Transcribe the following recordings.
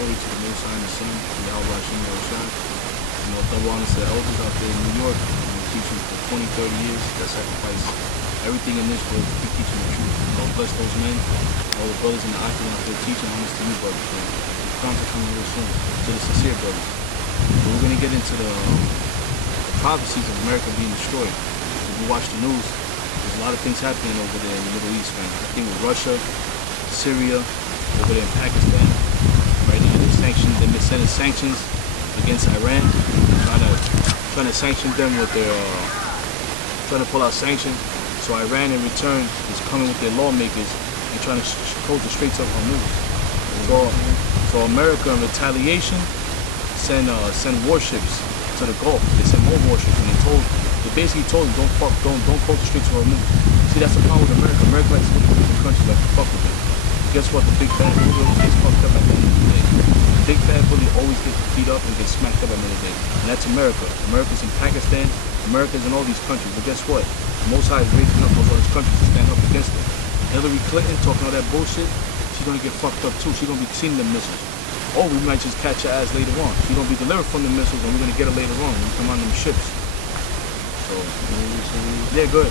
glory to the Most High and the Son, Evaporation. Double honors to the elders out there in New York, teaching for 20, 30 years that sacrifice everything in this world to keep teaching the truth. God bless those men, all the brothers in the octagon out there teaching. Honest to you, brothers. The crowns are coming real soon. To the sincere brothers. But we're going to get into the prophecies of America being destroyed. If you watch the news, there's a lot of things happening over there in the Middle East, man. I think with Russia, Syria, over there in Pakistan, right now they've been sending sanctions against Iran, trying to sanction them with their, trying to pull out sanctions. So Iran in return is coming with their lawmakers and trying to close the Straits of Hormuz. So America in retaliation send warships to the Gulf. They sent more warships, and they basically told them don't close the Straits of Hormuz. See, that's the problem with America. America likes to look at different countries like to fuck with it. Guess what? The big bad bully always gets fucked up at the end of the day. The big bad bully always gets beat up and gets smacked up at the end of the day. And that's America. America's in Pakistan, America's in all these countries. But guess what? The Most High is raising up those other countries to stand up against them. Hillary Clinton talking all that bullshit, she's gonna get fucked up too. She's gonna be seeing the missiles. Or we might just catch her ass later on. She's gonna be delivered from the missiles and we're gonna get her later on when we come on them ships. So, yeah, good.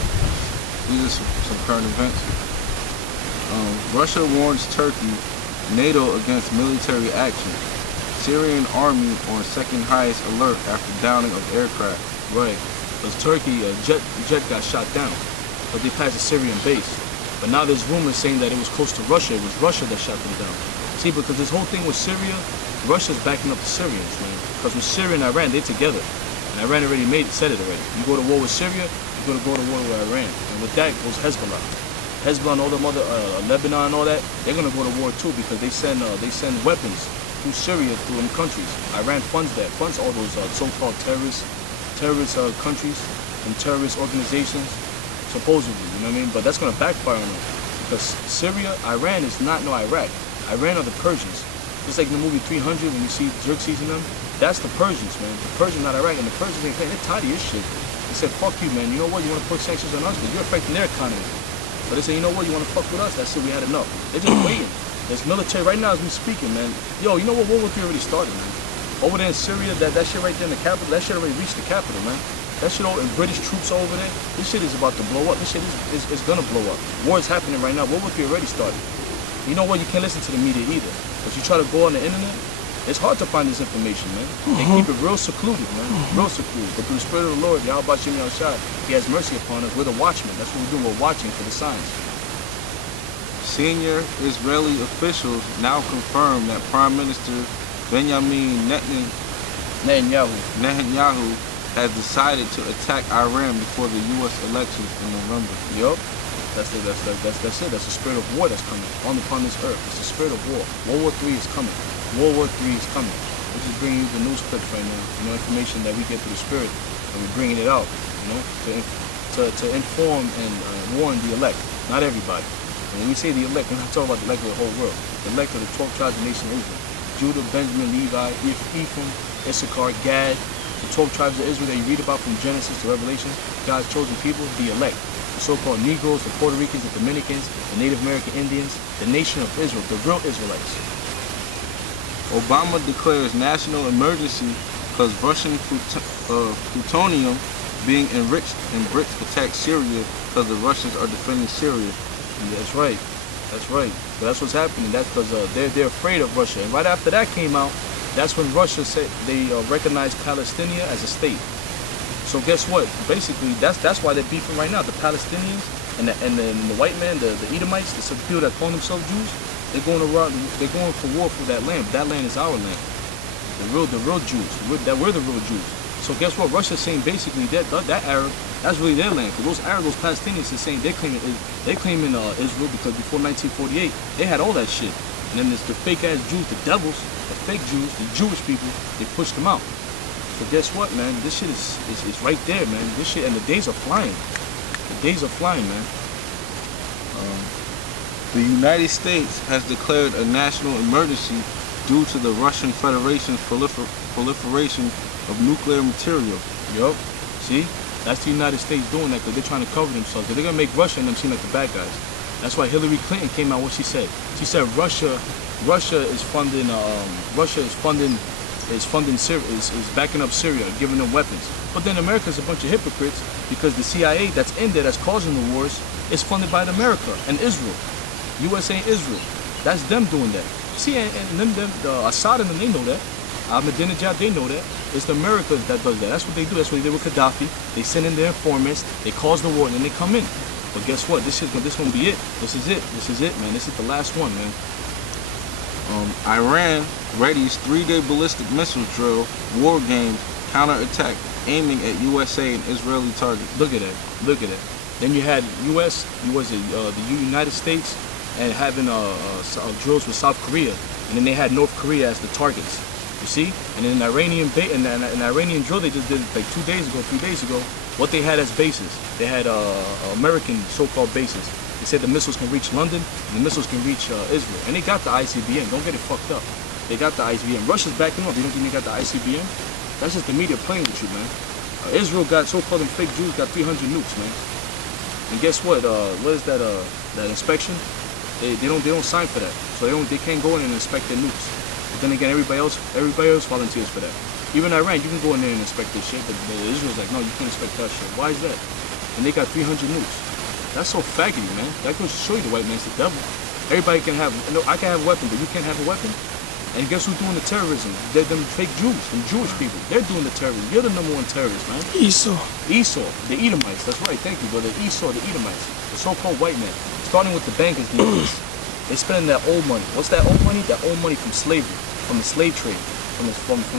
These are some current events. Russia warns Turkey, NATO against military action. Syrian army on second highest alert after downing of aircraft. Right, because Turkey, a jet got shot down, but they passed a Syrian base. But now there's rumors saying that it was close to Russia. It was Russia that shot them down. See, because this whole thing with Syria, Russia's backing up the Syrians, man. Because with Syria and Iran, they're together. And Iran already said it already. You go to war with Syria, you're going to go to war with Iran. And with that goes Hezbollah. Hezbollah and all them other, Lebanon and all that, they're going to go to war too because they send weapons through Syria, through them countries. Iran funds all those so-called terrorist countries and terrorist organizations, supposedly, you know what I mean? But that's going to backfire on them because Syria, Iran is not no Iraq. Iran are the Persians. Just like in the movie 300 when you see Xerxes and them, that's the Persians, man. The Persians, not Iraq, and the Persians ain't playing. They're tired of your shit. They said, fuck you, man. You know what? You want to put sanctions on us, but you're affecting their economy. But they say, you know what, you want to fuck with us? That's it, we had enough. They're just waiting. There's military, right now as we speaking, man. Yo, you know what, World War III already started, man. Over there in Syria, that shit right there in the capital, that shit already reached the capital, man. That shit all, and British troops over there, this shit is about to blow up. This shit is gonna blow up. War is happening right now. World War III already started. You know what, you can't listen to the media either. If you try to go on the internet, it's hard to find this information, man. They keep it real secluded, man. Real secluded. But through the Spirit of the Lord, Yahweh Shem Yahushua, He has mercy upon us. We're the watchmen. That's what we're doing. We're watching for the signs. Senior Israeli officials now confirm that Prime Minister Benjamin Netanyahu has decided to attack Iran before the U.S. elections in November. Yup. That's it. That's the spirit of war that's coming upon this earth. It's the spirit of war. World War III is coming. World War III is coming. We're just bringing you the news clips right now. You know, information that we get through the spirit, and we're bringing it out. You know, to inform and warn the elect, not everybody. And when we say the elect, we're not talking about the elect of the whole world. The elect of the 12 tribes of the nation of Israel: Judah, Benjamin, Levi, Ephraim, Issachar, Gad. The 12 tribes of Israel that you read about from Genesis to Revelation. God's chosen people, the elect. The so-called Negroes, the Puerto Ricans, the Dominicans, the Native American Indians, the nation of Israel, the real Israelites. Obama declares national emergency because Russian plutonium being enriched in bricks attacks Syria because the Russians are defending Syria. Yeah, that's right. That's right. But that's what's happening. That's because they're afraid of Russia. And right after that came out, that's when Russia said they recognized Palestine as a state. So guess what? Basically, that's why they're beefing right now. The Palestinians and the white man, the Edomites, the people that call themselves Jews, they're going for war for that land. But that land is our land. The real Jews. We're the real Jews. So guess what? Russia's saying basically that Arab, that's really their land. Because those Arabs, those Palestinians are saying they're claiming Israel because before 1948 they had all that shit. And then there's the fake ass Jews, the devils, the fake Jews, the Jewish people, they pushed them out. So guess what, man? This shit is right there, man. This shit, and the days are flying. The days are flying, man. The United States has declared a national emergency due to the Russian Federation's proliferation of nuclear material. Yup. See? That's the United States doing that because they're trying to cover themselves. They're going to make Russia and them seem like the bad guys. That's why Hillary Clinton came out, what she said. She said Russia Russia is funding Syria, is backing up Syria, giving them weapons. But then America's a bunch of hypocrites because the CIA that's in there, that's causing the wars, is funded by America and Israel, USA and Israel. That's them doing that. See, and them the Assad and them, they know that. Ahmadinejad, they know that. It's the Americans that does that. That's what they do. That's what they did with Gaddafi. They send in their informants. They cause the war, and then they come in. But guess what? This gonna be it. This is it. This is it, man. This is the last one, man. Iran readies 3-day ballistic missile drill, war games, counterattack, aiming at USA and Israeli targets. Look at that. Look at that. Then you had the United States, and having drills with South Korea, and then they had North Korea as the targets. You see? And then an Iranian drill they just did like 3 days ago, what they had as bases. They had American so-called bases. They said the missiles can reach London, and the missiles can reach Israel. And they got the ICBM. Don't get it fucked up. They got the ICBM. Russia's backing up. You don't think they got the ICBM? That's just the media playing with you, man. Israel got, so-called fake Jews, got 300 nukes, man. And guess what? What is that? That inspection? They don't sign for that, so they can't go in and inspect their nukes. But then again, everybody else volunteers for that. Even Iran, you can go in there and inspect this shit, but Israel's like, no, you can't inspect that shit. Why is that? And they got 300 nukes. That's so faggoty, man. That goes to show you the white man's the devil. Everybody can have, I can have a weapon, but you can't have a weapon. And guess who's doing the terrorism? They're them fake Jews, them Jewish people. They're doing the terrorism. You're the #1 terrorist, man. Esau, the Edomites. That's right. Thank you, brother. Esau, the Edomites, the so-called white men. Starting with the bankers, the elites. They spending that old money. What's that old money? That old money from slavery, from the slave trade, from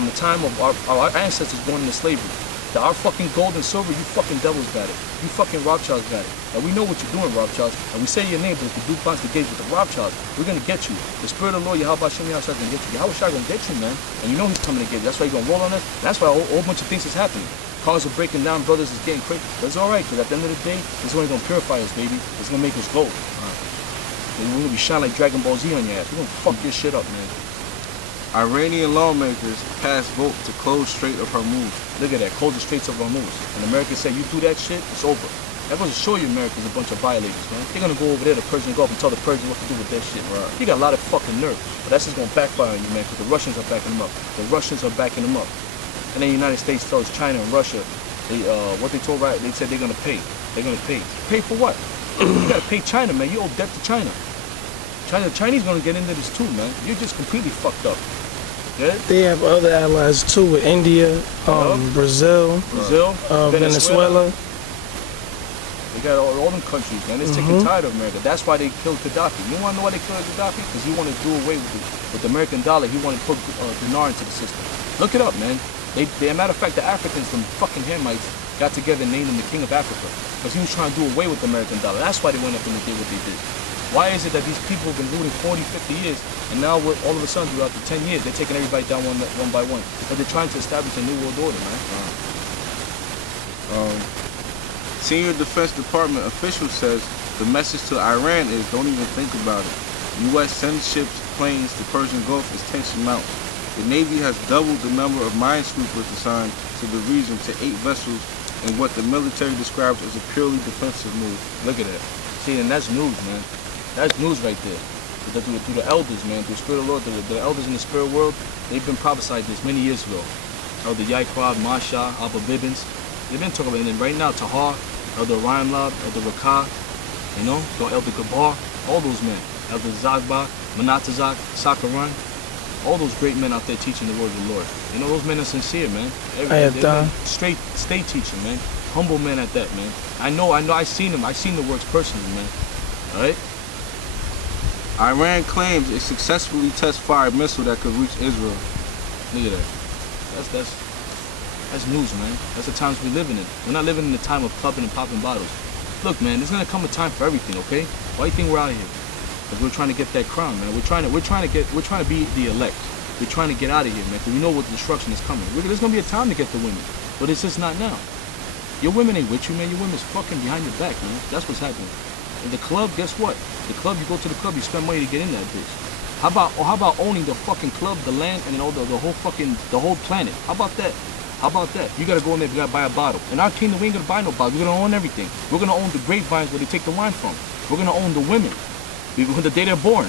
the time of our ancestors born into slavery. Our fucking gold and silver, you fucking devils got it. You fucking Rothschilds got it. And we know what you're doing, Rothschilds. And we say your name, but if the Duke Bonds the gates with the Rothschilds, we're gonna get you. The spirit of the Lord, Yahweh Shem Yahweh gonna get you. Yahweh Shai gonna get you, man. And you know he's coming to get you. That's why he's gonna roll on us. That's why a whole bunch of things is happening. Cars are breaking down, brothers is getting crazy. But it's alright, because at the end of the day, it's only gonna purify us, baby. It's gonna make us gold. And we're gonna be shining like Dragon Ball Z on your ass. We're gonna fuck your shit up, man. Iranian lawmakers passed vote to close Strait of Hormuz. Look at that, close the Straits of Hormuz. And America said, you do that shit, it's over. That goes to show you America's a bunch of violators, man. They're gonna go over there to Persian Gulf and tell the Persians what to do with their shit. Right. You got a lot of fucking nerve. But that's just gonna backfire on you, man, because the Russians are backing them up. The Russians are backing them up. And then the United States tells China and Russia, what they told, right, they said they're gonna pay. They're gonna pay. Pay for what? You gotta pay China, man. You owe debt to China. The Chinese gonna get into this too, man. You're just completely fucked up. Yeah? they have other allies too with India, Brazil, Venezuela. They got all them countries, man. They're sick and tired of America. That's why they killed Gaddafi. You wanna know why they killed Gaddafi? Because he wanted to do away with the American dollar. He wanted to put dinar into the system. Look it up, man. Matter of fact, the Africans, them fucking Hamites, got together and named him the King of Africa. Because he was trying to do away with the American dollar. That's why they went up and they did what they did. Why is it that these people have been ruling 40, 50 years, and now all of a sudden, throughout the 10 years, they're taking everybody down one by one? Because they're trying to establish a new world order, man. Senior Defense Department official says the message to Iran is don't even think about it. U.S. sends ships, planes to Persian Gulf as tension mounts. The Navy has doubled the number of minesweepers assigned to the region to 8 vessels in what the military describes as a purely defensive move. Look at that. See, and that's news, man. That's news right there. Through the elders, man, through the Spirit of the Lord, the elders in the spirit world, they've been prophesied this many years ago. Elder Yaikwab, Masha, Abba Bibbins, they've been talking about it. And then right now, Tahar, Elder Ryan Lab, Elder Rakah, you know, Elder Gabar, all those men, Elder Zagba, Manatazak, Sakaran, all those great men out there teaching the word of the Lord. You know, those men are sincere, man. Straight, stay teaching, man. Humble men at that, man. I know, I seen them. I seen the works personally, man. All right? Iran claims it successfully test-fired missile that could reach Israel. Look at that. That's news, man. That's the times we're living in. We're not living in the time of clubbing and popping bottles. Look, man, there's gonna come a time for everything, okay? Why do you think we're out here? Because we're trying to get that crown, man. We're trying to be the elect. We're trying to get out of here, man, because we know what destruction is coming. There's gonna be a time to get the women, but it's just not now. Your women ain't with you, man. Your women's fucking behind your back, man. That's what's happening. In the club, guess what? The club, you go to the club, you spend money to get in that bitch. How about owning the fucking club, the land, and all the whole planet? How about that? How about that? You gotta go in there, you gotta buy a bottle. In our kingdom, we ain't gonna buy no bottle. We're gonna own everything. We're gonna own the grapevines where they take the wine from. We're gonna own the women. The day they're born.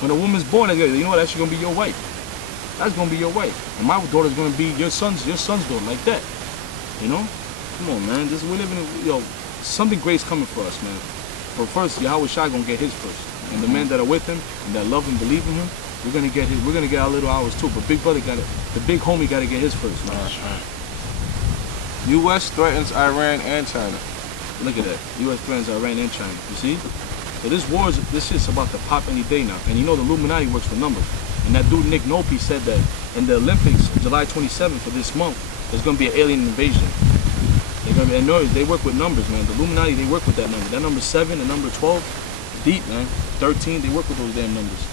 When a woman's born, you know what? That's gonna be your wife. That's gonna be your wife, and my daughter's gonna be your son's daughter, like that. You know? Come on, man. We're living in, something great's coming for us, man. But first, Yahweh Shai gonna get his first, and the men that are with him and that love and believe in him, we're gonna get his. We're gonna get our little hours too. But big brother the big homie gotta get his first, man. That's right. U.S. threatens Iran and China. Look at that. U.S. threatens Iran and China. You see? So this shit's about to pop any day now. And you know the Illuminati works for numbers. And that dude Nick Nolte said that in the Olympics, July 27th for this month, there's gonna be an alien invasion. They work with numbers, man. The Illuminati, they work with that number. That number 7 and number 12, deep, man. 13, they work with those damn numbers.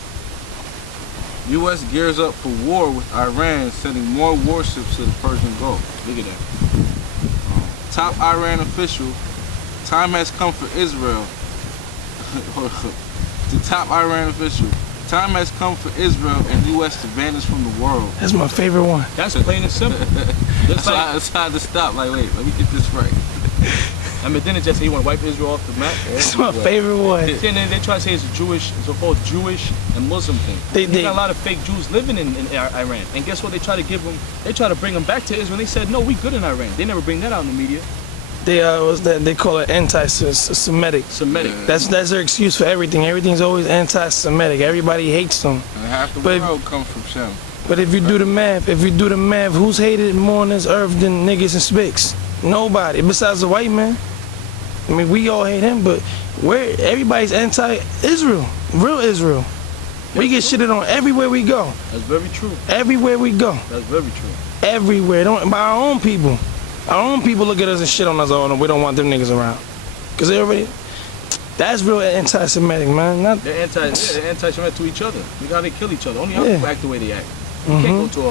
U.S. gears up for war with Iran, sending more warships to the Persian Gulf. Look at that. Top Iran official, time has come for Israel. The top Iran official, time has come for Israel and U.S. to vanish from the world. That's my favorite one. That's plain and simple. It's hard to stop. Like, wait, let me get this right. I mean, didn't just say you want to wipe Israel off the map? That's my favorite one. Then they try to say it's a Jewish, so-called Jewish and Muslim thing. They got a lot of fake Jews living in Iran. And guess what? They try to bring them back to Israel. They said, no, we good in Iran. They never bring that out in the media. They call it anti-Semitic. Semitic. That's their excuse for everything. Everything's always anti-Semitic. Everybody hates them. And half the world comes from Shem. But if you do the math, who's hated more on this earth than niggas and spics? Nobody, besides the white man. I mean, we all hate him, but everybody's anti-Israel, real Israel. We get shitted on everywhere we go. That's very true. Everywhere we go. That's very true. Everywhere. By our own people. Our own people look at us and shit on us all, and we don't want them niggas around. Because that's real anti-Semitic, man. They're anti-Semitic to each other. Look how they kill each other. Only other people act the way they act. You can't go to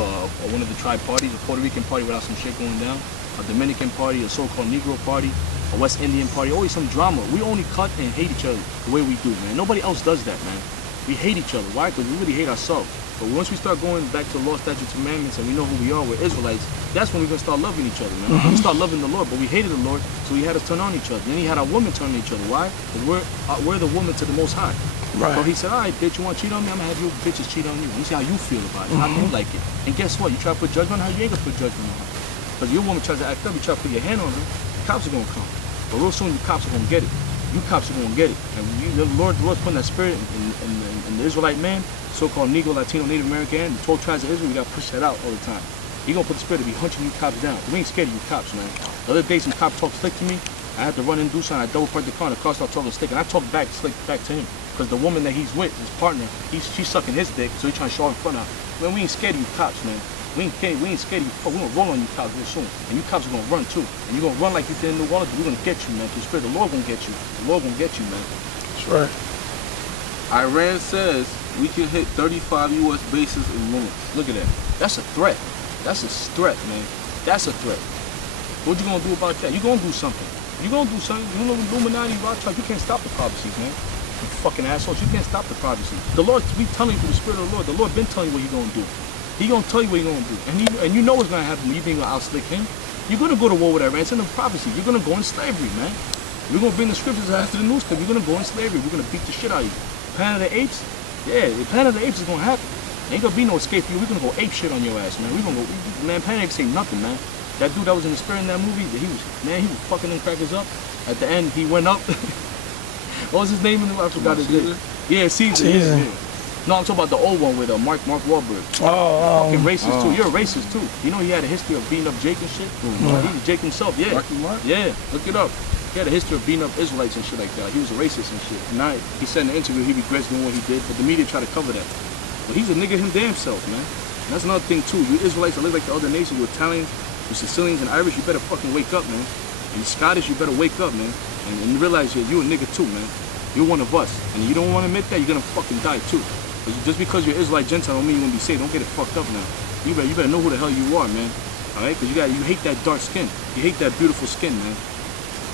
one of the tribe parties, a Puerto Rican party without some shit going down, a Dominican party, a so-called Negro party, a West Indian party, always some drama. We only cut and hate each other the way we do, man. Nobody else does that, man. We hate each other. Why? Because we really hate ourselves. But once we start going back to the law, statutes, commandments, and we know who we are, we're Israelites, that's when we're going to start loving each other, man. We start loving the Lord, but we hated the Lord, so he had us turn on each other. Then he had our women turn on each other. Why? Because we're the woman to the Most High. Right. So he said, all right, bitch, you want to cheat on me? I'm going to have you bitches cheat on you. You see how you feel about it. How do you like it? And guess what? You try to put judgment on her, you ain't going to put judgment on her. Because your woman tries to act up, you try to put your hand on her, the cops are going to come. But real soon, the cops are going to get it. You cops are going to get it. And the Lord's putting that spirit in the Israelite man, so-called Negro, Latino, Native American, the 12 tribes of Israel, we got to push that out all the time. He going to put the spirit to be hunting you cops down. We ain't scared of you cops, man. The other day, some cop talked slick to me. I had to run and do something. I double parked the car, and the car started talking slick, and I talked slick back to him. Because the woman that he's with, his partner, she's sucking his dick, so he's trying to show her in front of her. Man, we ain't scared of you cops, man. We ain't scared of you. We're going to roll on you cops real soon. And you cops are going to run too. And you're going to run like you did in New Orleans, but we're going to get you, man. The spirit of the Lord going to get you. The Lord going to get you, man. That's right. Iran says we can hit 35 U.S. bases in minutes. Look at that. That's a threat. That's a threat, man. That's a threat. What you going to do about that? You're going to do something. You're going to do something. You know, Illuminati, Rothschild, you can't stop the prophecies, man. You fucking assholes. You can't stop the prophecies. The Lord, we telling you through the spirit of the Lord. The Lord been telling you what he's going to do. He gonna tell you what he's gonna do, and you know what's gonna happen when you think you're gonna outslick him. You're gonna go to war with Iran. It's in the prophecy. You're gonna go in slavery, man. We're gonna bring the scriptures after the news clip. You're gonna go in slavery. We're gonna beat the shit out of you. Planet of the Apes, yeah, the Planet of the Apes is gonna happen. Ain't gonna be no escape for you. We're gonna go ape shit on your ass, man. Man, Planet of the Apes ain't nothing, man. That dude that was in the spirit in that movie, he was fucking them crackers up. At the end, he went up. What was his name? I forgot his name. Yeah, Caesar. Yeah. No, I'm talking about the old one with Mark Wahlberg. Oh, fucking racist too. You're a racist too. You know he had a history of beating up Jake and shit. He's Jake himself. Yeah. Mark? Yeah. Look it up. He had a history of beating up Israelites and shit like that. He was a racist and shit. Now he said in the interview he regrets doing what he did, but the media try to cover that. But he's a nigga him damn self, man. And that's another thing too. You Israelites that live like the other nations, with Italians, with Sicilians and Irish, you better fucking wake up, man. And Scottish, you better wake up, man. And realize you a nigga too, man. You're one of us. And you don't want to admit that, you're gonna fucking die too. Just because you're Israelite Gentile don't mean you're gonna be saved. Don't get it fucked up now. You better know who the hell you are, man. Alright? Because you hate that dark skin. You hate that beautiful skin, man.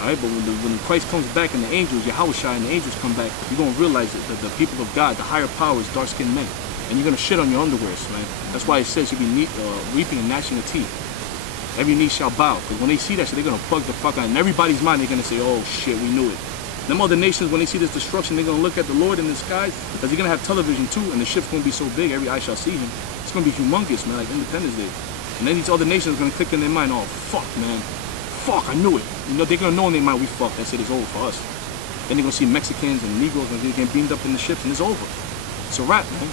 Alright? But when Christ comes back and the angels, Yahweh Shai and the angels come back, you're gonna realize that the people of God, the higher power is dark skinned men. And you're gonna shit on your underwears, man. That's why it says you'll be weeping and gnashing of teeth. Every knee shall bow. Because when they see that shit, they're gonna plug the fuck out. In everybody's mind, they're gonna say, oh shit, we knew it. Them other nations, when they see this destruction, they're gonna look at the Lord in the skies, because he's gonna have television too, and the ship's gonna be so big, every eye shall see him. It's gonna be humongous, man, like Independence Day. And then these other nations are gonna click in their mind, oh fuck, man, fuck, I knew it. You know, they're gonna know in their mind, we fucked. That's it, it's over for us. Then they're gonna see Mexicans and Negroes and they're getting beamed up in the ships, and it's over. It's a wrap, man.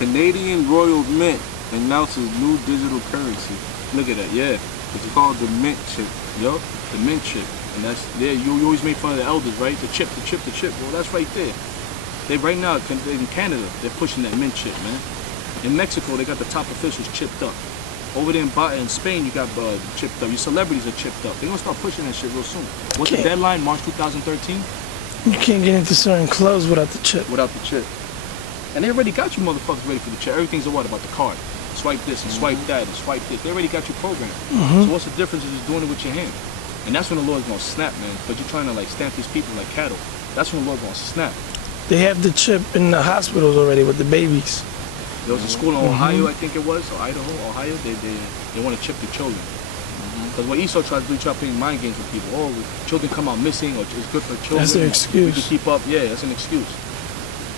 Canadian Royal Mint announces new digital currency. Look at that, yeah. It's called the Mint chip. Yup, the mint chip. And that's there. You always make fun of the elders, right? The chip, the chip, the chip. Well, that's right there. They right now in Canada, they're pushing that mint chip, man. In Mexico, they got the top officials chipped up. Over there in Spain, you got chipped up. Your celebrities are chipped up. They're gonna start pushing that shit real soon. What's the deadline? March 2013. You can't get into certain clothes without the chip. Without the chip. And they already got you motherfuckers ready for the chip. Everything's about the card. Swipe this and swipe that and swipe this. They already got you programmed. So what's the difference of just doing it with your hand? And that's when the Lord's gonna snap, man. But you're trying to like stamp these people like cattle. That's when the Lord's gonna snap. They have the chip in the hospitals already with the babies. There was a school in Ohio, I think it was, or Idaho, Ohio. They want to chip the children. Because what Esau tries to do, he tries to play mind games with people. Oh, children come out missing, or it's good for children. That's their excuse. We can keep up. Yeah, that's an excuse.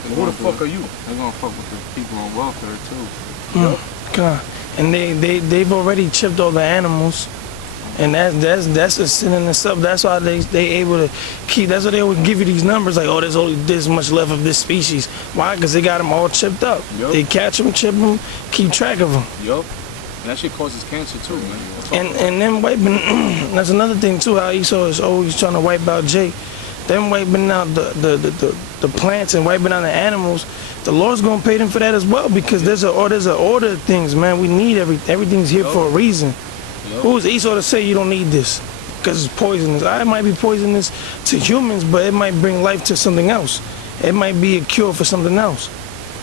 But who the fuck are you? They're gonna fuck with the people on welfare too. God. And they've already chipped all the animals, and that's a sin in itself. That's why they able to keep. That's why they always give you these numbers like, oh, there's only this much left of this species. Why? Because they got them all chipped up. Yep. They catch them, chip them, keep track of them. Yup. And that shit causes cancer too, man. And then wiping. That's another thing too. How Esau is always trying to wipe out Jay. Them wiping out the plants and wiping out the animals. The Lord's gonna pay them for that as well, because there's an order of things, man. We need everything's here for a reason. Who is Esau to say you don't need this? Because it's poisonous. It might be poisonous to humans, but it might bring life to something else. It might be a cure for something else.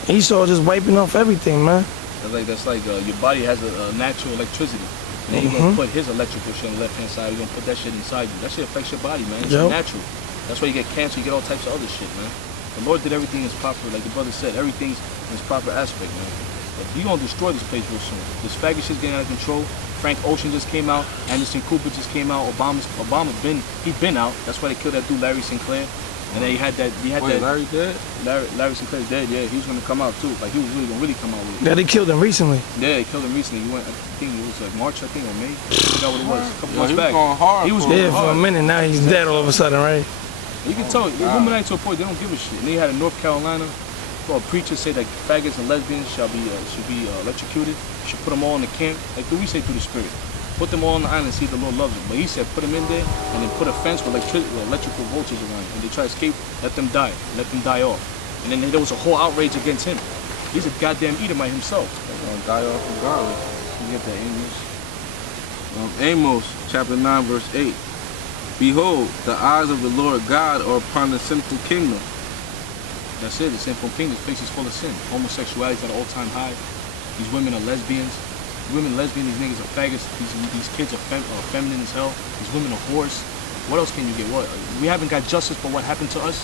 Esau just wiping off everything, man. That's like your body has a natural electricity. And then he's gonna put his electrical shit on the left hand side. He's gonna put that shit inside you. That shit affects your body, man. It's natural. That's why you get cancer, you get all types of other shit, man. The Lord did everything in its proper, like the brother said, everything's in its proper aspect, man. But he's gonna destroy this place real soon. This faggot shit's getting out of control. Frank Ocean just came out. Anderson Cooper just came out. Obama's been out. That's why they killed that dude Larry Sinclair. And then Wait, Larry dead? Larry Sinclair's dead, yeah. He was gonna come out too. Like he was really come out with it. Yeah, they killed him recently. Yeah, they killed him recently. He went, I think it was like March, I think, or May. I forgot what it was. A couple months back. Going hard. He was going Yeah, hard. for a minute. Now he's dead all of a sudden, right? You can tell, Illuminati to a point, they don't give a shit. And they had in North Carolina, well, a preacher said that faggots and lesbians should be electrocuted. You should put them all in the camp, like we say through the spirit. Put them all on the island and see if the Lord loves them. But he said put them in there and then put a fence with electrical voltage around it. And they try to escape, let them die off. And then there was a whole outrage against him. He's a goddamn Edomite himself. They're gonna die off regardless. You get that, Amos chapter 9 verse 8. Behold, the eyes of the Lord God are upon the sinful kingdom. That's it, the sinful kingdom, this place is full of sin. Homosexuality is at an all-time high. These women are lesbians. Women lesbian, these niggas are faggots. These kids are feminine as hell. These women are whores. What else can you get? What? We haven't got justice for what happened to us.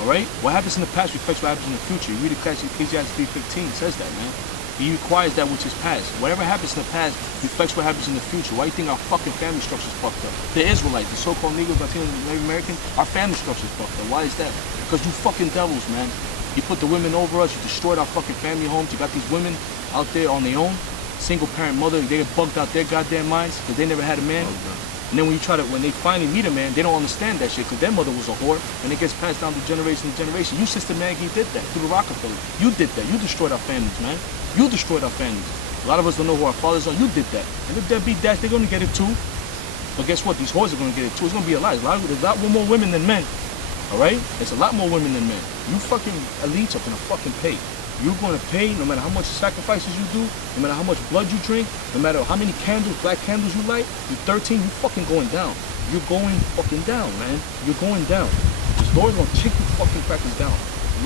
All right? What happens in the past reflects what happens in the future. You read Ecclesiastes 3:15 says that, man. He requires that which is past. Whatever happens in the past reflects what happens in the future. Why do you think our fucking family structure is fucked up? The Israelites, the so-called Negroes, Latinos, Native American, our family structure is fucked up. Why is that? Because you fucking devils, man. You put the women over us. You destroyed our fucking family homes. You got these women out there on their own. Single parent mother, they get bugged out their goddamn minds because they never had a man. And then when they finally meet a man, they don't understand that shit because their mother was a whore and it gets passed down to generation to generation. You, Sister Maggie, did that through the Rockefeller. You did that. You destroyed our families, man. You destroyed our families. A lot of us don't know who our fathers are. You did that. And if deadbeat dads, they're going to get it too. But guess what? These whores are going to get it too. It's going to be a lie. There's a lot more women than men. All right? There's a lot more women than men. You fucking elites are going to fucking pay. You're going to pay no matter how much sacrifices you do, no matter how much blood you drink, no matter how many candles, black candles you light. You're 13, you're fucking going down. You're going fucking down, man. You're going down. This Lord's going to kick you fucking crackers down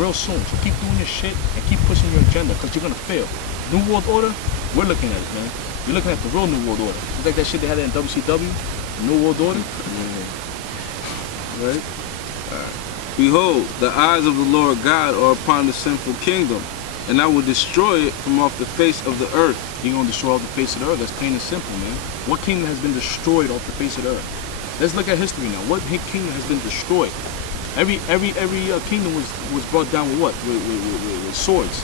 real soon. So keep doing your shit and keep pushing your agenda because you're going to fail. New World Order, we're looking at it, man. We're looking at the real New World Order. It's like that shit they had in WCW, the New World Order. Right? Behold, the eyes of the Lord God are upon the sinful kingdom, and I will destroy it from off the face of the earth. You're going to destroy off the face of the earth. That's plain and simple, man. What kingdom has been destroyed off the face of the earth? Let's look at history now. What kingdom has been destroyed? Every kingdom was brought down with what? With swords,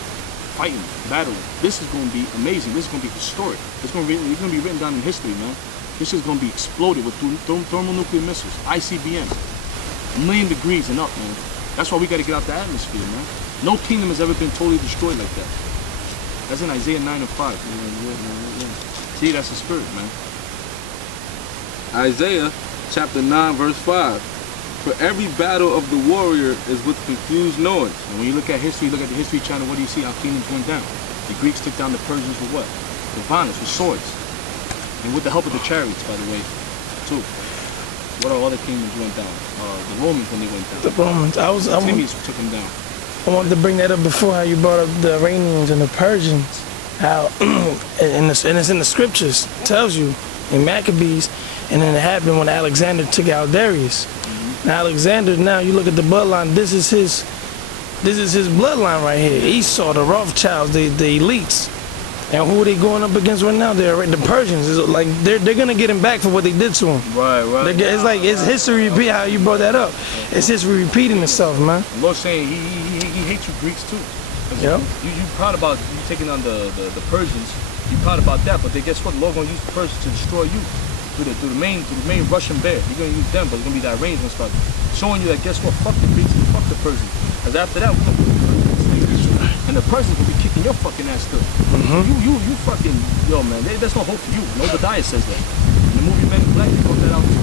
fighting, battling. This is going to be amazing. This is going to be historic. It's going to be written down in history, man. This is going to be exploded with thermonuclear missiles, ICBMs, 1,000,000 degrees and up, man. That's why we got to get out the atmosphere, man. No kingdom has ever been totally destroyed like that. That's in Isaiah 9 and 5. See, that's the spirit, man. Isaiah chapter 9 verse 5. For every battle of the warrior is with confused noise. And when you look at history, look at the History Channel, what do you see? How kingdoms went down. The Greeks took down the Persians with what? With violence, with swords. And with the help of the chariots, by the way, too. What other kingdoms went down? The Romans when they went down. The Romans. The Timmy's took them down. I wanted to bring that up before, how you brought up the Iranians and the Persians. How, and it's in the scriptures, it tells you, in Maccabees, and then it happened when Alexander took out Darius. Now Alexander, now you look at the bloodline, this is his bloodline right here. Esau, the Rothschilds, the elites. And who are they going up against right now? The Persians. It's like they're gonna get him back for what they did to him. Right. It's like it's history repeat. How you brought that up? It's history repeating itself, man. The Lord's saying he hates you Greeks too. Yep. You proud about you taking on the Persians. You proud about that, but then guess what? The Lord gonna use the Persians to destroy you through the main Russian bear. You're gonna use them, but it's gonna be the Iranians gonna start showing you that guess what? Fuck the Greeks and fuck the Persians. Because after that, we're gonna put the Persians in slavery. And the Persians will be kicking your fucking ass still. You fucking, yo man, there's no hope for you. And Obadiah says that. In the movie Men in Black, they brought that out too.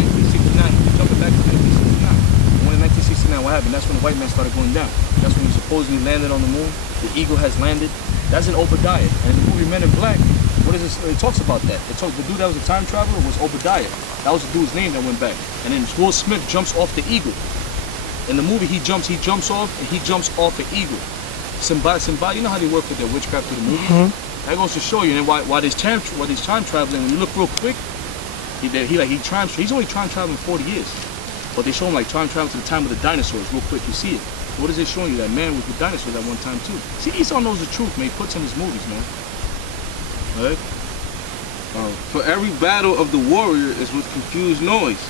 1969, we're jumping back to 1969. And when in 1969, what happened? That's when the white man started going down. That's when he supposedly landed on the moon. The eagle has landed. That's in Obadiah. And in the movie Men in Black, what is this? It talks about that. The dude that was a time traveler was Obadiah. That was the dude's name that went back. And then Will Smith jumps off the eagle. In the movie, he jumps off, and he jumps off an eagle. Symbol, you know how they work with their witchcraft through the movie? That goes to show you. And why there's time traveling, when you look real quick, he's only time traveling 40 years. But they show him like time traveling to the time of the dinosaurs real quick. You see it. What is it showing you? That man was with dinosaurs at one time too. See, Esau knows the truth, man. He puts in his movies, man. Right? For every battle of the warrior is with confused noise,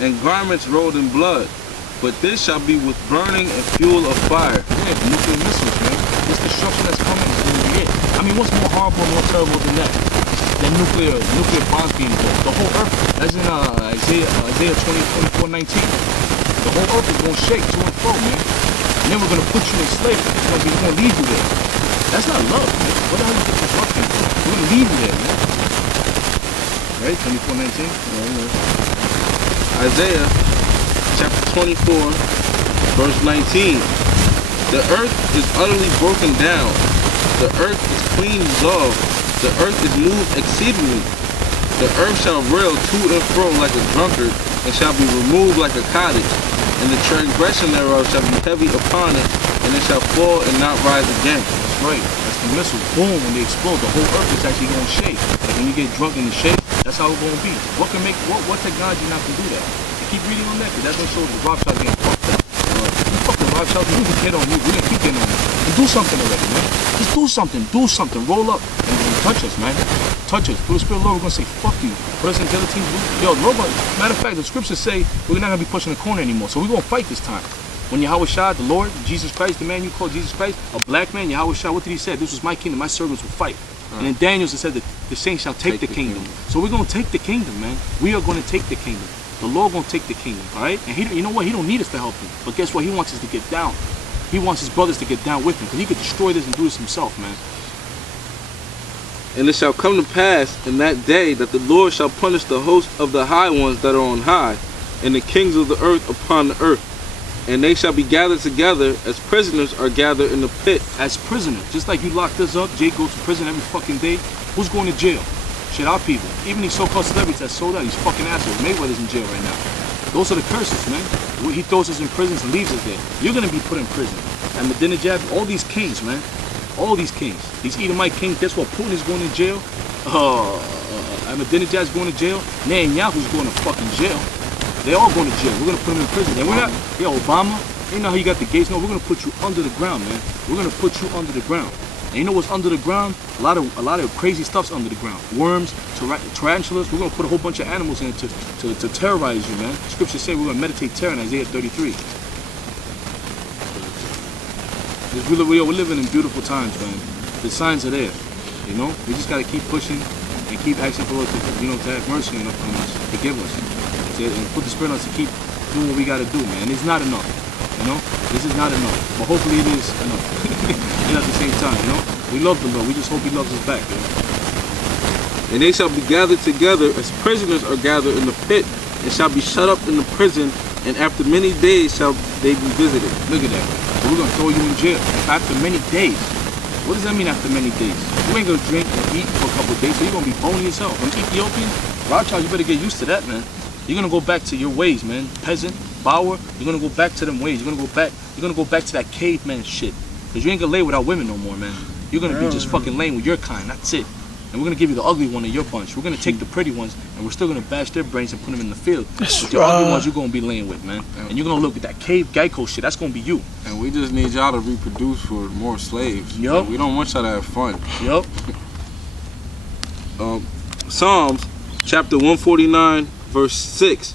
and garments rolled in blood. But this shall be with burning and fuel of fire. Yeah, nuclear missiles, man. This destruction that's coming is going to be it. I mean, what's more horrible and more terrible than that? Than nuclear bombs being built. The whole earth, as in Isaiah 24:19. The whole earth is going to shake to and fro, man. And then we're going to put you in slavery. We're going to leave you there. That's not love, man. What the hell is disruption? We're going to leave you there, man. Right? 24:19. Isaiah chapter 24, verse 19. The earth is utterly broken down. The earth is clean resolved. The earth is moved exceedingly. The earth shall rail to and fro like a drunkard, and shall be removed like a cottage. And the transgression thereof shall be heavy upon it, and it shall fall and not rise again. That's right. That's the missiles. Boom, when they explode, the whole earth is actually going to shake. Like when you get drunk in the shake, that's how it's going to be. What technology not can do that? Keep reading on that, because that's going to show the Rothschilds getting fucked up. You fucking Rothschilds, we can get on you. We're going to keep getting on you. And do something already, man. Just do something. Roll up and touch us, man. Touch us. Through the Spirit of the Lord, we're going to say, fuck you. Put us in guillotines. Yo, Lord, matter of fact, the scriptures say we're not going to be pushing the corner anymore. So we're going to fight this time. When Yahweh Shah, the Lord, Jesus Christ, the man you call Jesus Christ, a black man, Yahweh Shah, what did he say? This was my kingdom. My servants will fight. And in Daniel, it said that the saints shall take the kingdom. So we're going to take the kingdom, man. We are going to take the kingdom. The Lord gonna take the kingdom, all right? And you know what? He don't need us to help him. But guess what? He wants us to get down. He wants his brothers to get down with him, because he could destroy this and do this himself, man. And it shall come to pass in that day that the Lord shall punish the host of the high ones that are on high, and the kings of the earth upon the earth. And they shall be gathered together as prisoners are gathered in the pit. As prisoners. Just like you locked us up, Jake goes to prison every fucking day. Who's going to jail? Shit, our people. Even these so-called celebrities that sold out, these fucking assholes. Mayweather's in jail right now. Those are the curses, man. He throws us in prisons and leaves us there. You're going to be put in prison. And Ahmadinejad, all these kings, man. All these kings. These Edomite kings, guess what? Putin is going to jail. Ahmadinejad's going to jail. Netanyahu's going to fucking jail. They're all going to jail. We're going to put them in prison. And we're not, Obama, you know how you got the gates? No, we're going to put you under the ground, man. We're going to put you under the ground. And you know what's under the ground? A lot of crazy stuff's under the ground. Worms, tarantulas. We're gonna put a whole bunch of animals in to terrorize you, man. Scriptures say we're gonna meditate terror in Isaiah 33. We're living in beautiful times, man. The signs are there. You know, we just gotta keep pushing and keep asking for Lord to, you know, to have mercy on us, forgive us, and put the Spirit on us to keep doing what we gotta do, man. It's not enough. You know, this is not enough, but hopefully it is enough. And at the same time, you know, we love the Lord. We just hope He loves us back. You know? And they shall be gathered together as prisoners are gathered in the pit, and shall be shut up in the prison, and after many days shall they be visited. Look at that. So we're gonna throw you in jail after many days. What does that mean after many days? You ain't gonna drink or eat for a couple of days, so you're gonna be bony yourself. From Ethiopian, Rothschild, you better get used to that, man. You're gonna go back to your ways, man. Peasant, Bauer, you're gonna go back to them ways. You're gonna go back to that caveman shit. Cause you ain't gonna lay without women no more, man. You're gonna be just fucking laying with your kind. That's it. And we're gonna give you the ugly one of your bunch. We're gonna take the pretty ones and we're still gonna bash their brains and put them in the field. But the ugly ones you're gonna be laying with, man. And you're gonna look at that cave Geico shit. That's gonna be you. And we just need y'all to reproduce for more slaves. Yup. We don't want y'all to have fun. Yup. Psalms chapter 149 verse 6.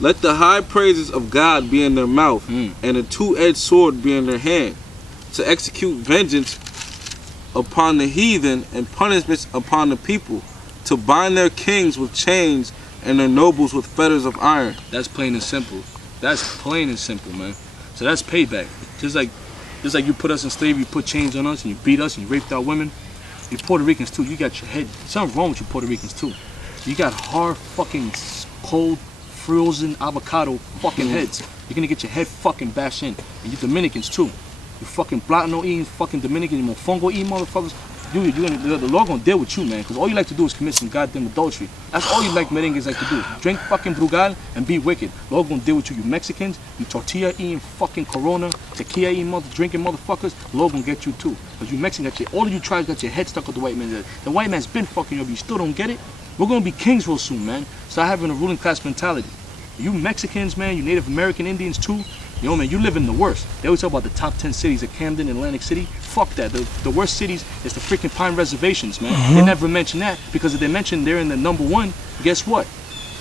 Let the high praises of God be in their mouth, and a two-edged sword be in their hand, to execute vengeance upon the heathen and punishments upon the people, to bind their kings with chains and their nobles with fetters of iron. That's plain and simple. That's plain and simple, man. So that's payback. Just like you put us in slavery, you put chains on us, and you beat us, and you raped our women. You Puerto Ricans too. You got your head. Something wrong with you Puerto Ricans too. You got hard fucking cold frozen avocado fucking heads. You're gonna get your head fucking bashed in. And you Dominicans too. You fucking Platano eating fucking Dominican, you Mofongo eating motherfuckers. Dude, the Lord gonna deal with you, man. Because all you like to do is commit some goddamn adultery. That's all you like merengues like to do. Drink fucking Brugal and be wicked. Lord gonna deal with you, you Mexicans, you tortilla eating fucking Corona, tequila eating drinking motherfuckers. Lord gonna get you too. Because you Mexicans, all of you tribes got your head stuck with the white man. The white man's been fucking you up, you still don't get it? We're gonna be kings real soon, man. Start having a ruling class mentality. You Mexicans, man, you Native American Indians too, you know, man, you live in the worst. They always talk about the top 10 cities of Camden and Atlantic City. Fuck that. The worst cities is the freaking Pine Reservations, man. They never mention that, because if they mention they're in the #1, guess what?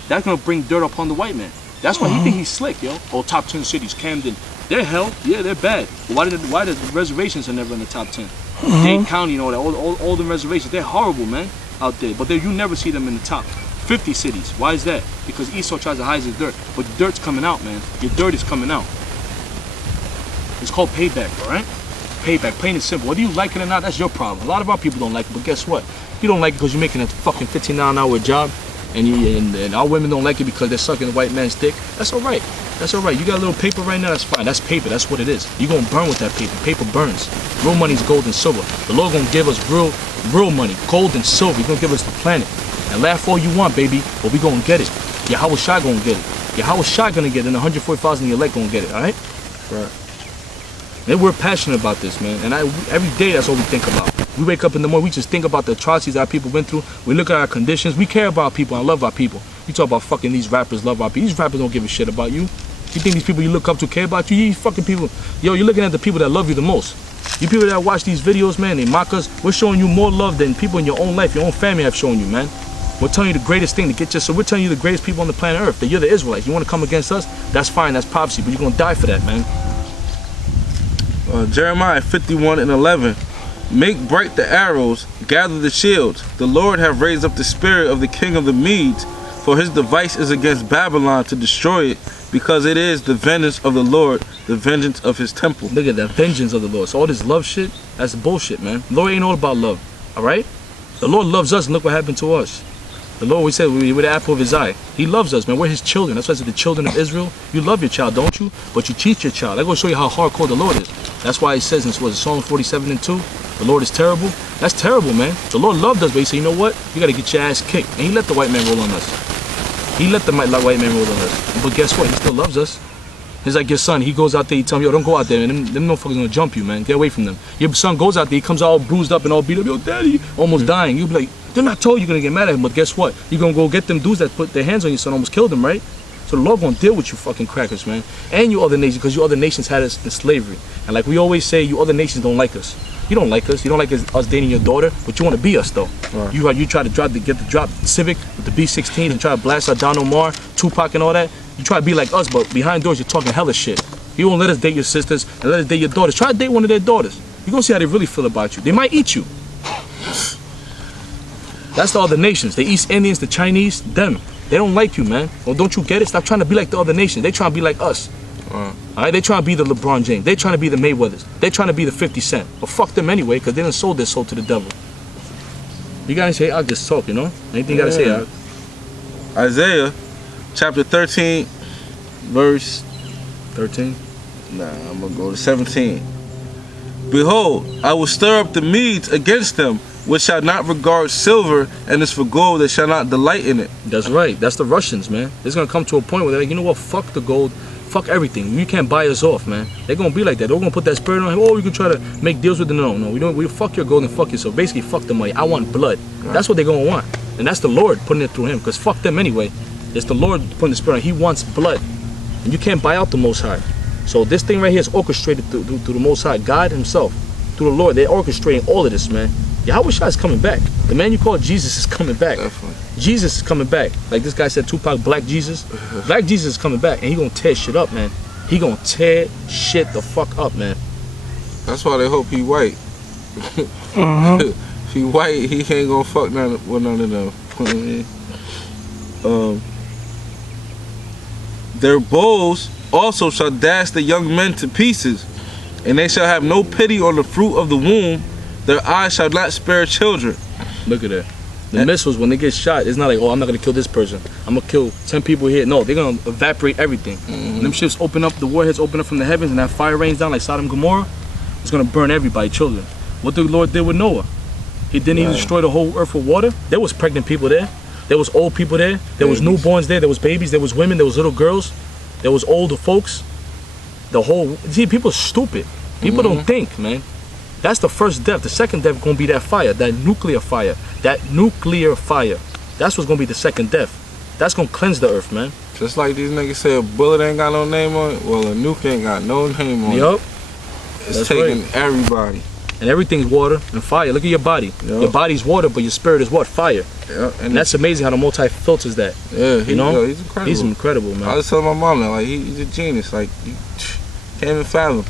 That's gonna bring dirt upon the white man. That's why he think he's slick, yo. Oh, top 10 cities, Camden. They're hell, yeah, they're bad. But why the reservations are never in the top 10? Dade County and all that, all the reservations, they're horrible, man, out there. But you never see them in the top 50 cities. Why is that? Because Esau tries to hide his dirt, but the dirt's coming out, man. Your dirt is coming out. It's called payback, all right? Payback, plain and simple. Whether you like it or not, that's your problem. A lot of our people don't like it, but guess what? You don't like it because you're making a fucking 15-hour job, and our women don't like it because they're sucking the white man's dick. That's all right. That's all right. You got a little paper right now, that's fine. That's paper. That's what it is. You're going to burn with that paper. Paper burns. Real money is gold and silver. The Lord going to give us real money, gold and silver. He's going to give us the planet. And laugh all you want, baby, but we gonna get it. Yahweh Shai gonna get it. Yahweh Shai gonna get it, and 140,000 of the elect gonna get it, alright? Right. And we're passionate about this, man. And every day, that's all we think about. We wake up in the morning, we just think about the atrocities our people went through. We look at our conditions. We care about people and love our people. You talk about fucking these rappers love our people. These rappers don't give a shit about you. You think these people you look up to care about you? These fucking people, yo, you're looking at the people that love you the most. You people that watch these videos, man, they mock us. We're showing you more love than people in your own life, your own family have shown you, man. We're telling you the greatest thing to get you. So we're telling you the greatest people on the planet Earth, that you're the Israelites. You want to come against us? That's fine. That's prophecy. But you're going to die for that, man. Jeremiah 51:11. Make bright the arrows, gather the shields. The Lord have raised up the spirit of the king of the Medes, for his device is against Babylon to destroy it, because it is the vengeance of the Lord, the vengeance of his temple. Look at that, vengeance of the Lord. So all this love shit, that's bullshit, man. The Lord ain't all about love, all right? The Lord loves us, and look what happened to us. The Lord, we said, we're the apple of his eye. He loves us, man. We're his children. That's why I said the children of Israel. You love your child, don't you? But you teach your child. I'm going to show you how hardcore the Lord is. That's why it says in Psalm 47:2, the Lord is terrible. That's terrible, man. The Lord loved us, but he said, you know what? You got to get your ass kicked. And he let the white man roll on us. He let the white man roll on us. But guess what? He still loves us. It's like your son. He goes out there, he tells him, yo, don't go out there, man. Them motherfuckers gonna jump you, man. Get away from them. Your son goes out there, he comes all bruised up and all beat up. Yo, daddy, almost dying. You be like, they're not told you're gonna get mad at him, but guess what? You're gonna go get them dudes that put their hands on your son, almost killed him, right? So the Lord gonna deal with you fucking crackers, man. And you other nations, because you other nations had us in slavery. And like we always say, you other nations don't like us. You don't like us. You don't like us dating your daughter, but you want to be us though. Right. You try to get the drop Civic with the B16 and try to blast out Don Omar, Tupac, and all that. You try to be like us, but behind doors you're talking hella shit. You won't let us date your sisters and let us date your daughters. Try to date one of their daughters. You're gonna see how they really feel about you. They might eat you. That's the other nations. The East Indians, the Chinese, them. They don't like you, man. Well, don't you get it? Stop trying to be like the other nations. They trying to be like us. Alright, they trying to be the LeBron James. They trying to be the Mayweathers. They trying to be the 50 Cent. But fuck them anyway, because they done sold their soul to the devil. You gotta say, I'll just talk, you know? Anything you gotta say, Al? Isaiah chapter 13, verse 13. Nah, I'm gonna go to 17. Behold, I will stir up the Medes against them, which shall not regard silver, and as for gold, they shall not delight in it. That's right. That's the Russians, man. It's gonna come to a point where they're like, you know what? Fuck the gold. Fuck everything. You can't buy us off, man. They're gonna be like that. They're gonna put that spirit on him. Oh, you can try to make deals with them. No, we don't. We fuck your gold and fuck yourself. Basically, fuck the money. I want blood. Right. That's what they're gonna want, and that's the Lord putting it through him. Cause fuck them anyway. It's the Lord putting the spirit on. He wants blood, and you can't buy out the Most High. So this thing right here is orchestrated through the Most High, God Himself, through the Lord. They're orchestrating all of this, man. Yahweh Shai is coming back. The man you call Jesus is coming back. Definitely. Jesus is coming back. Like this guy said, Tupac, Black Jesus. Black Jesus is coming back, and he gonna tear shit up, man. He gonna tear shit the fuck up, man. That's why they hope he white. If he white, he ain't gonna fuck with none of them. Their bows also shall dash the young men to pieces, and they shall have no pity on the fruit of the womb. Their eyes shall not spare children. Look at that. The missiles, when they get shot, it's not like, oh, I'm not gonna kill this person. I'm gonna kill 10 people here. No, they're gonna evaporate everything. When them ships open up, the warheads open up from the heavens, and that fire rains down like Sodom and Gomorrah, it's gonna burn everybody, children. What the Lord did with Noah? He didn't even destroy the whole earth with water. There was pregnant people there. There was old people there. There was newborns there. There was babies. There was women. There was little girls. There was older folks. See, people are stupid. People don't think, man. That's the first death. The second death gonna be that fire, that nuclear fire. That nuclear fire. That's what's gonna be the second death. That's gonna cleanse the earth, man. Just like these niggas say a bullet ain't got no name on it, well, a nuke ain't got no name on it. Yup. It's taking everybody. And everything's water and fire. Look at your body. Yep. Your body's water, but your spirit is what? Fire. Yep. And that's amazing how the multi filters that. Yeah, you know? He's incredible. He's incredible, man. I was telling my mom that, like, he's a genius. Like, you can't even fathom.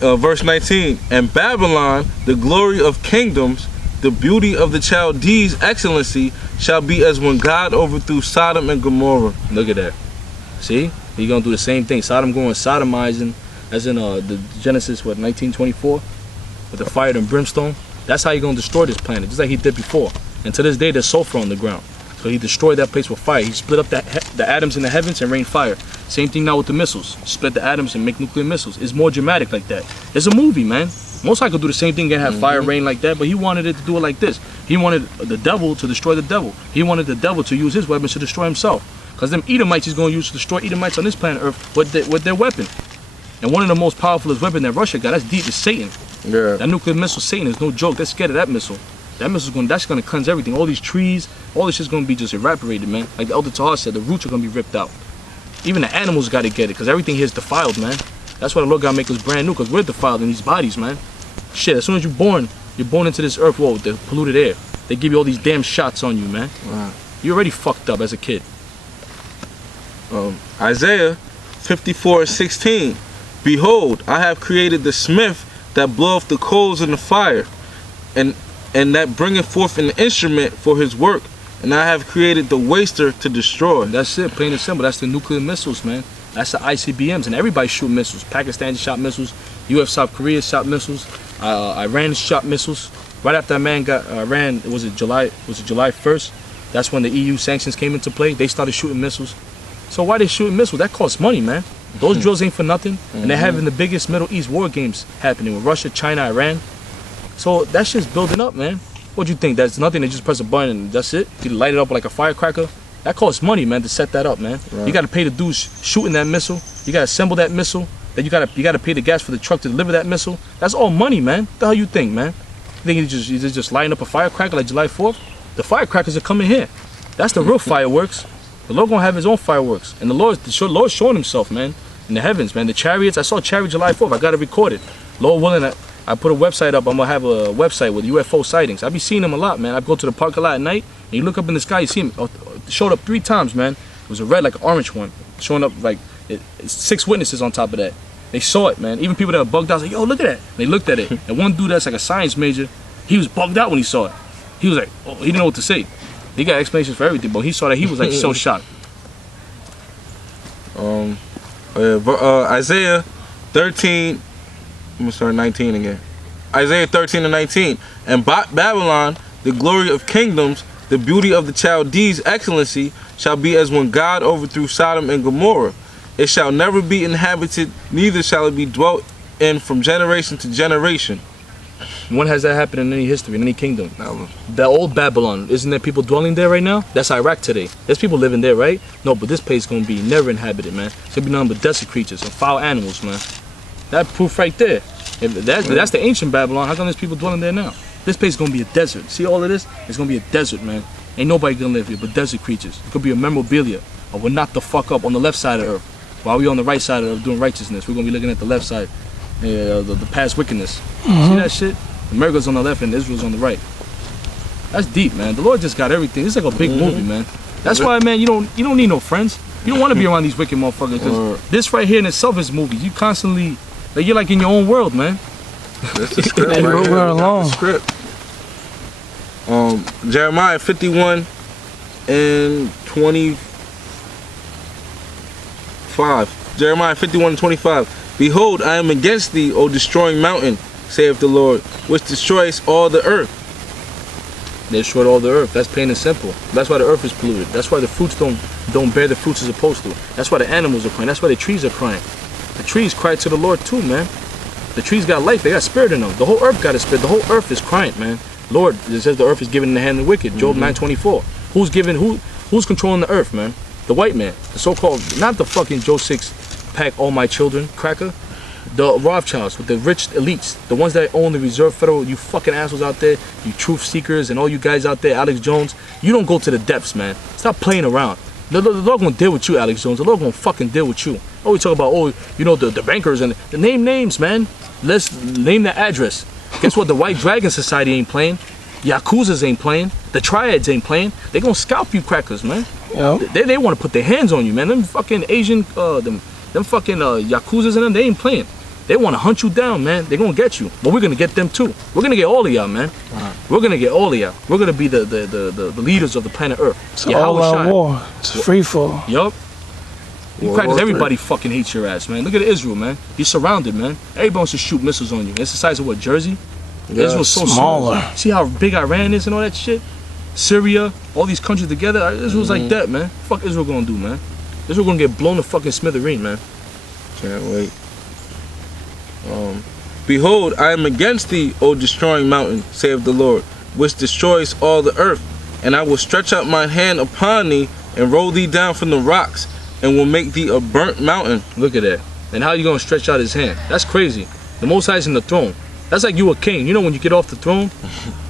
Verse 19, and Babylon, the glory of kingdoms, the beauty of the Chaldees' excellency, shall be as when God overthrew Sodom and Gomorrah. Look at that. See? He's going to do the same thing. Sodom going sodomizing, as in the Genesis, 1924? With the fire and brimstone. That's how he's going to destroy this planet, just like he did before. And to this day, there's sulfur on the ground. So he destroyed that place with fire. He split up the atoms in the heavens and rained fire. Same thing now with the missiles. Split the atoms and make nuclear missiles. It's more dramatic like that. It's a movie, man. Most I could do the same thing and have fire rain like that, but he wanted it to do it like this. He wanted the devil to destroy the devil. He wanted the devil to use his weapons to destroy himself. Because them Edomites he's going to use to destroy Edomites on this planet Earth with their weapon. And one of the most powerful weapons that Russia got, that's deep, is Satan. Yeah. That nuclear missile, Satan, is no joke. They're scared of that missile. That missile's that's gonna cleanse everything. All these trees, all this shit's gonna be just evaporated, man. Like the Elder Tahar said, the roots are gonna be ripped out. Even the animals gotta get it, because everything here is defiled, man. That's why the Lord gotta make us brand new, because we're defiled in these bodies, man. Shit, as soon as you're born into this earth world with the polluted air. They give you all these damn shots on you, man. Wow. You're already fucked up as a kid. Isaiah 54:16. Behold, I have created the smith that bloweth the coals in the fire, and that bringeth forth an instrument for his work, and I have created the waster to destroy. That's it, plain and simple. That's the nuclear missiles, man. That's the ICBMs, and everybody shoot missiles. Pakistan shot missiles, US South Korea shot missiles, Iran shot missiles. Right after that man got Iran, was it July 1st? That's when the EU sanctions came into play. They started shooting missiles. So why they shooting missiles? That costs money, man. Those drills ain't for nothing. And they're having the biggest Middle East war games happening with Russia, China, Iran. So that shit's building up, man. What do you think? That's nothing. They just press a button and that's it? You light it up like a firecracker? That costs money, man, to set that up, man. Right. You got to pay the dudes shooting that missile. You got to assemble that missile. Then you got to pay the gas for the truck to deliver that missile. That's all money, man. What the hell you think, man? You think you just lighting up a firecracker like July 4th? The firecrackers are coming here. That's the real fireworks. The Lord gonna have his own fireworks. And the Lord's showing himself, man, in the heavens, man. The chariots, I saw chariot July 4th. I got it recorded. Lord willing, I put a website up. I'm gonna have a website with UFO sightings. I be seeing them a lot, man. I go to the parking lot at night, and you look up in the sky, you see them. Showed up 3 times, man. It was a red, like an orange one, showing up like 6 witnesses on top of that. They saw it, man. Even people that were bugged out, was like, yo, look at that. They looked at it, and one dude that's like a science major, he was bugged out when he saw it. He was like, oh, he didn't know what to say. He got explanations for everything, but he saw that, he was like so shocked. Isaiah 13. I'm gonna start 19 again. Isaiah 13 and 19. And Babylon, the glory of kingdoms, the beauty of the Chaldees' excellency, shall be as when God overthrew Sodom and Gomorrah. It shall never be inhabited, neither shall it be dwelt in from generation to generation. When has that happened in any history, in any kingdom? Never. The old Babylon, isn't there people dwelling there right now? That's Iraq today. There's people living there, right? No, but this place is gonna be never inhabited, man. It's gonna be nothing but desert creatures and foul animals, man. That proof right there. If that's the ancient Babylon. How come there's people dwelling there now? This place is gonna be a desert. See all of this? It's gonna be a desert, man. Ain't nobody gonna live here but desert creatures. It could be a memorabilia, or we're not the fuck up on the left side of Earth. While we on the right side of Earth doing righteousness, we're gonna be looking at the left side, the past wickedness. See that shit? America's on the left and Israel's on the right. That's deep, man. The Lord just got everything. It's like a big movie, man. That's why, man, you don't need no friends. You don't want to be around these wicked motherfuckers, because this right here in itself is movies. You constantly, like, you're like in your own world, man. That's the script right here. We're alone. Script. Jeremiah 51 and 25. Jeremiah 51 and 25. Behold, I am against thee, O destroying mountain, saith the Lord, which destroys all the earth. They destroyed all the earth. That's plain and simple. That's why the earth is polluted. That's why the fruits don't bear the fruits as supposed to. That's why the animals are crying. That's why the trees are crying. The trees cry to the Lord too, man. The trees got life. They got spirit in them. The whole earth got a spirit. The whole earth is crying, man. Lord, it says the earth is given in the hand of the wicked. Job 9:24. Who's controlling the earth, man? The white man. The so-called, not the fucking Joe 6 pack all my children cracker. The Rothschilds with the rich elites, the ones that own the Reserve Federal, you fucking assholes out there, you truth seekers and all you guys out there, Alex Jones, you don't go to the depths, man. Stop playing around. The Lord gonna deal with you, Alex Jones. The Lord gonna fucking deal with you. Oh, we talk about, oh, you know, the bankers and the name names, man. Let's name the address. Guess what? The White Dragon Society ain't playing. Yakuzas ain't playing. The Triads ain't playing. They gonna scalp you crackers, man. Yep. They want to put their hands on you, man. Them fucking Asian, them fucking Yakuzas and them, they ain't playing. They want to hunt you down, man. They're going to get you. But we're going to get them too. We're going to get all of y'all, man. We're going to get all of y'all. We're going to be the leaders of the planet Earth. It's all out war. It's free fall. Yup. You crackers, everybody fucking hates your ass, man. Look at Israel, man. You're surrounded, man. Everybody wants to shoot missiles on you. It's the size of what, Jersey? Yeah, Israel's so smaller. Small. See how big Iran is and all that shit? Syria, all these countries together. Israel's like that, man. Fuck Israel going to do, man? Israel going to get blown to fucking smithereen, man. Can't wait. Behold, I am against thee, O destroying mountain, saith the Lord, which destroys all the earth. And I will stretch out mine hand upon thee, and roll thee down from the rocks, and will make thee a burnt mountain. Look at that. And how you gonna stretch out his hand? That's crazy. The Most High is in the throne. That's like you a king. You know when you get off the throne,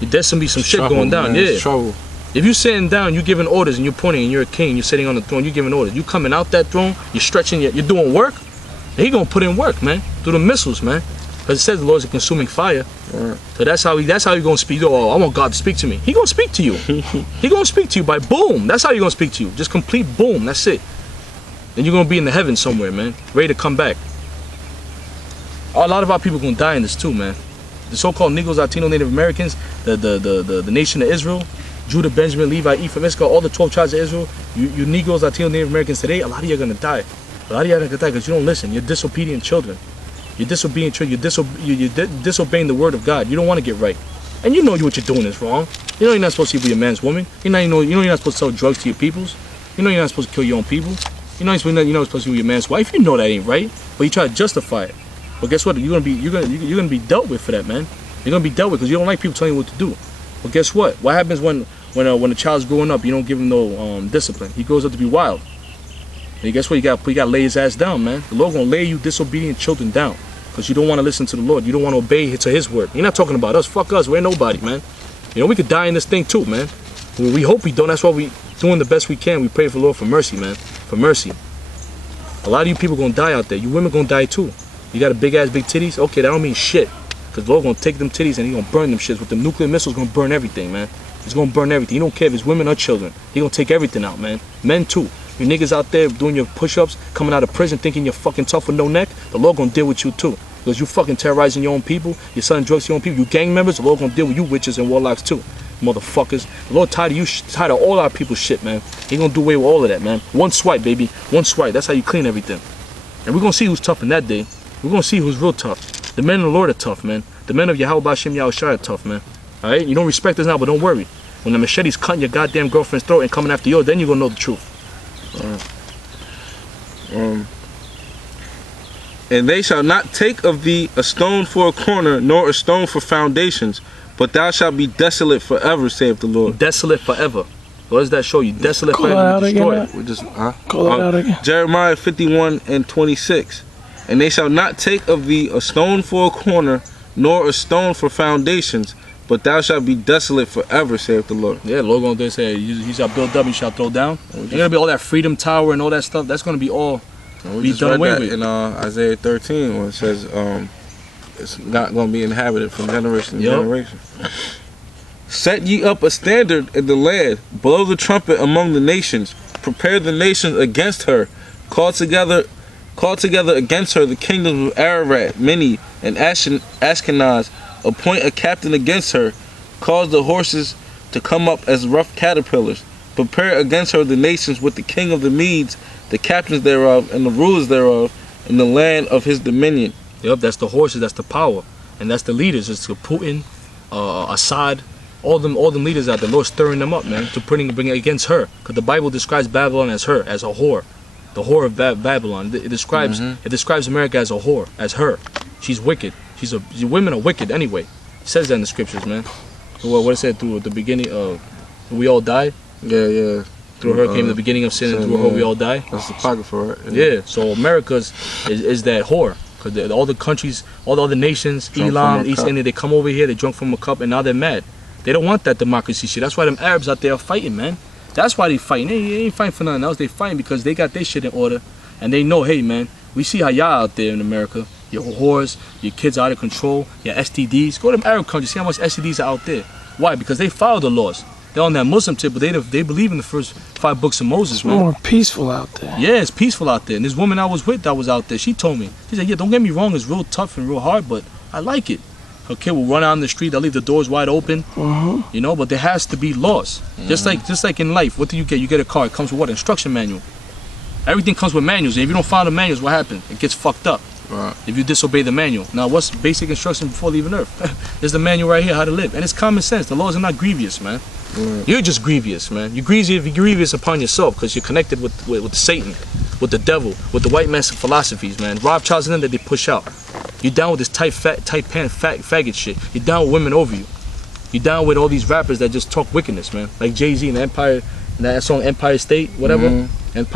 there's gonna be some shit going down. Man, yeah. Trouble. If you're sitting down, you're giving orders, and you're pointing, and you're a king, you're sitting on the throne, you're giving orders. You coming out that throne, you're stretching, you're doing work. He gonna put in work, man, through the missiles, man. Because it says the Lord's a consuming fire. Right. So that's how he gonna speak. Oh, I want God to speak to me. He gonna speak to you. He gonna speak to you by boom. That's how he gonna speak to you. Just complete boom. That's it. Then you're gonna be in the heavens somewhere, man, ready to come back. A lot of our people gonna die in this too, man. The so-called Negroes, Latino, Native Americans, the nation of Israel, Judah, Benjamin, Levi, Ephraim, Issachar, all the 12 tribes of Israel. You Negroes, Latino, Native Americans today, a lot of you are gonna die. A lot of you are gonna die because you don't listen. You're disobedient children. You're disobedient children. You're disobeying the word of God. You don't want to get right, and you know what you're doing is wrong. You know you're not supposed to be a man's woman. You know you're not supposed to sell drugs to your peoples. You know you're not supposed to kill your own people. You know you're supposed to be your man's wife. You know that ain't right, but you try to justify it. But guess what? You're gonna be dealt with for that, man. You're gonna be dealt with because you don't like people telling you what to do. But guess what? What happens when a child's growing up? You don't give him no discipline. He grows up to be wild. And guess what? You got to lay his ass down, man. The Lord gonna lay you disobedient children down because you don't want to listen to the Lord. You don't want to obey to His word. You're not talking about us. Fuck us. We're nobody, man. You know we could die in this thing too, man. We hope we don't. That's why we doing the best we can. We pray for the Lord for mercy, man. For mercy. A lot of you people gonna die out there. You women gonna die too. You got a big ass, big titties. Okay, that don't mean shit. Because the Lord gonna take them titties and he gonna burn them shits. With them nuclear missiles, gonna burn everything, man. He's gonna burn everything. He don't care if it's women or children. He gonna take everything out, man. Men too. You niggas out there doing your push-ups, coming out of prison thinking you're fucking tough with no neck, the Lord gonna deal with you too. Because you fucking terrorizing your own people, you're selling drugs to your own people, you gang members, the Lord gonna deal with you witches and warlocks too. Motherfuckers. The Lord tired of you, tired of all our people's shit, man. He gonna do away with all of that, man. One swipe, baby. One swipe. That's how you clean everything. And we're gonna see who's tough in that day. We're gonna see who's real tough. The men of the Lord are tough, man. The men of Yahweh Bashem Yahushua are tough, man. Alright? You don't respect us now, but don't worry. When the machete's cutting your goddamn girlfriend's throat and coming after yours, then you're gonna know the truth. And they shall not take of thee a stone for a corner, nor a stone for foundations, but thou shalt be desolate forever, saith the Lord. Desolate forever. What does that show you? Desolate Call it forever. out Destroy again, it. We just, Call it out again. Jeremiah 51:26. And they shall not take of thee a stone for a corner, nor a stone for foundations, but thou shalt be desolate forever, saith the Lord. Yeah, the Lord gonna say, you shall build up, you shall throw down. Ain't gonna be all that freedom tower and all that stuff. That's gonna be all We just read that in Isaiah 13 where it says it's not going to be inhabited from generation to generation. Set ye up a standard in the land, blow the trumpet among the nations, prepare the nations against her, call together against her the kingdoms of Ararat, Mini, and Ashkenaz, appoint a captain against her, cause the horses to come up as rough caterpillars, prepare against her the nations with the king of the Medes, the captains thereof, and the rulers thereof, in the land of his dominion. Yep, that's the horses, that's the power, and that's the leaders. It's Putin, Assad, all them leaders out there. The Lord's stirring them up, man, to bring it against her. Because the Bible describes Babylon as her, as a whore, the whore of Babylon. It describes America as a whore, as her. She's wicked. Women are wicked anyway. It says that in the scriptures, man. What it said through the beginning of we all die. Yeah. Through her came the beginning of sin, and through her we all die. That's the apocrypha, right? Yeah. So America's is that whore. Because all the countries, all the other nations, Elam, East India, they come over here, they drunk from a cup, and now they're mad. They don't want that democracy shit. That's why them Arabs out there are fighting, man. That's why they fighting. They ain't fighting for nothing else. They fighting because they got their shit in order. And they know, hey, man, we see how y'all out there in America. Your whores, your kids are out of control, your STDs. Go to them Arab countries, see how much STDs are out there. Why? Because they follow the laws. They're on that Muslim tip, but they believe in the first 5 books of Moses, man. More peaceful out there. Yeah, it's peaceful out there. And this woman I was with that was out there, she told me, she said, yeah, don't get me wrong, it's real tough and real hard, but I like it. Her kid will run out in the street, they'll leave the doors wide open, you know, but there has to be laws. Just like in life, what do you get? You get a car, it comes with what? Instruction manual. Everything comes with manuals, and if you don't follow the manuals, what happens? It gets fucked up. Right. If you disobey the manual. Now, what's basic instruction before leaving Earth? There's the manual right here, how to live. And it's common sense. The laws are not grievous, man. You're just grievous, man. You're grievous upon yourself because you're connected with Satan, with the devil, with the white man's philosophies, man. Rothschilds and them that they push out. You're down with this tight pant faggot shit. You're down with women over you. You're down with all these rappers that just talk wickedness, man. Like Jay-Z and Empire, and that song Empire State, whatever. Empire.